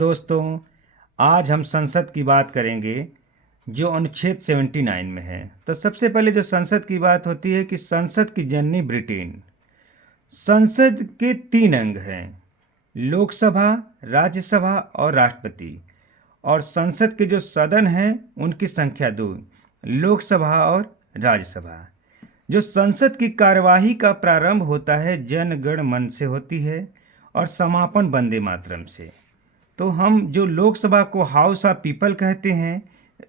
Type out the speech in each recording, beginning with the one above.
दोस्तों, आज हम संसद की बात करेंगे जो अनुच्छेद 79 में है। तो सबसे पहले जो संसद की बात होती है कि संसद की जननी ब्रिटेन। संसद के 3 अंग हैं, लोकसभा, राज्यसभा और राष्ट्रपति। और संसद के जो सदन हैं उनकी संख्या 2, लोकसभा और राज्यसभा। जो संसद की कार्यवाही का प्रारंभ होता है जन गण मन से होती है और समापन वंदे मातरम से। तो हम जो लोकसभा को हाउस ऑफ पीपल कहते हैं,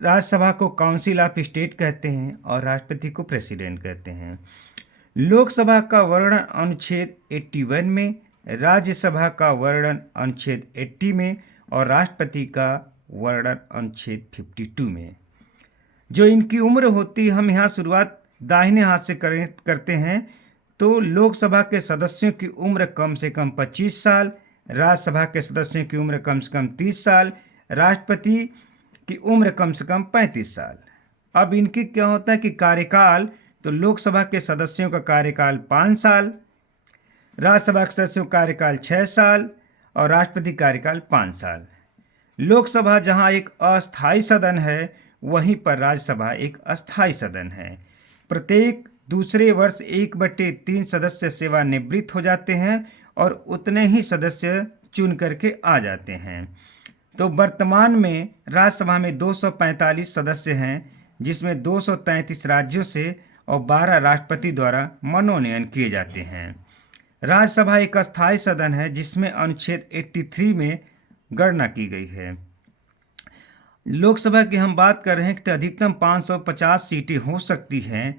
राज्यसभा को काउंसिल ऑफ स्टेट कहते हैं और राष्ट्रपति को प्रेसिडेंट कहते हैं। लोकसभा का वर्णन अनुच्छेद 81 में, राज्यसभा का वर्णन अनुच्छेद 80 में और राष्ट्रपति का वर्णन अनुच्छेद 52 में। जो इनकी उम्र होती, हम यहाँ शुरुआत दाहिने हाथ से करते हैं। तो लोकसभा के सदस्यों की उम्र कम से कम 25 साल, राज्यसभा के सदस्यों की उम्र कम से कम 30 साल, राष्ट्रपति की उम्र कम से कम 35 साल। अब इनकी क्या होता है कि कार्यकाल, तो लोकसभा के सदस्यों का कार्यकाल 5 साल, राज्यसभा के सदस्यों का कार्यकाल 6 साल और राष्ट्रपति कार्यकाल 5 साल। लोकसभा जहां एक अस्थायी सदन है, वहीं पर राज्यसभा एक अस्थायी सदन है। प्रत्येक दूसरे वर्ष 1/3 सदस्य सेवानिवृत्त हो जाते हैं और उतने ही सदस्य चुन करके आ जाते हैं। तो वर्तमान में राज्यसभा में 245 सदस्य हैं, जिसमें 233 राज्यों से और 12 राष्ट्रपति द्वारा मनोनयन किए जाते हैं। राज्यसभा एक अस्थायी सदन है जिसमें अनुच्छेद 83 में गणना की गई है। लोकसभा की हम बात कर रहे हैं कि अधिकतम 550 सीटें हो सकती हैं,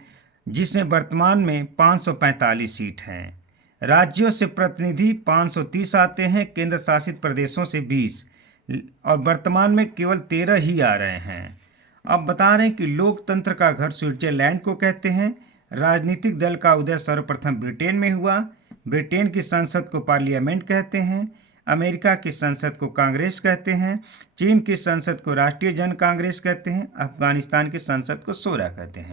जिसमें वर्तमान में 545 सीट हैं। राज्यों से प्रतिनिधि 530 आते हैं, केंद्र शासित प्रदेशों से 20 और वर्तमान में केवल 13 ही आ रहे हैं। अब बता रहे हैं कि लोकतंत्र का घर स्विट्जरलैंड को कहते हैं। राजनीतिक दल का उदय सर्वप्रथम ब्रिटेन में हुआ। ब्रिटेन की संसद को पार्लियामेंट कहते हैं। अमेरिका की संसद को कांग्रेस कहते हैं। चीन की संसद को राष्ट्रीय जन कांग्रेस कहते हैं। अफगानिस्तान की संसद को शूरा कहते हैं।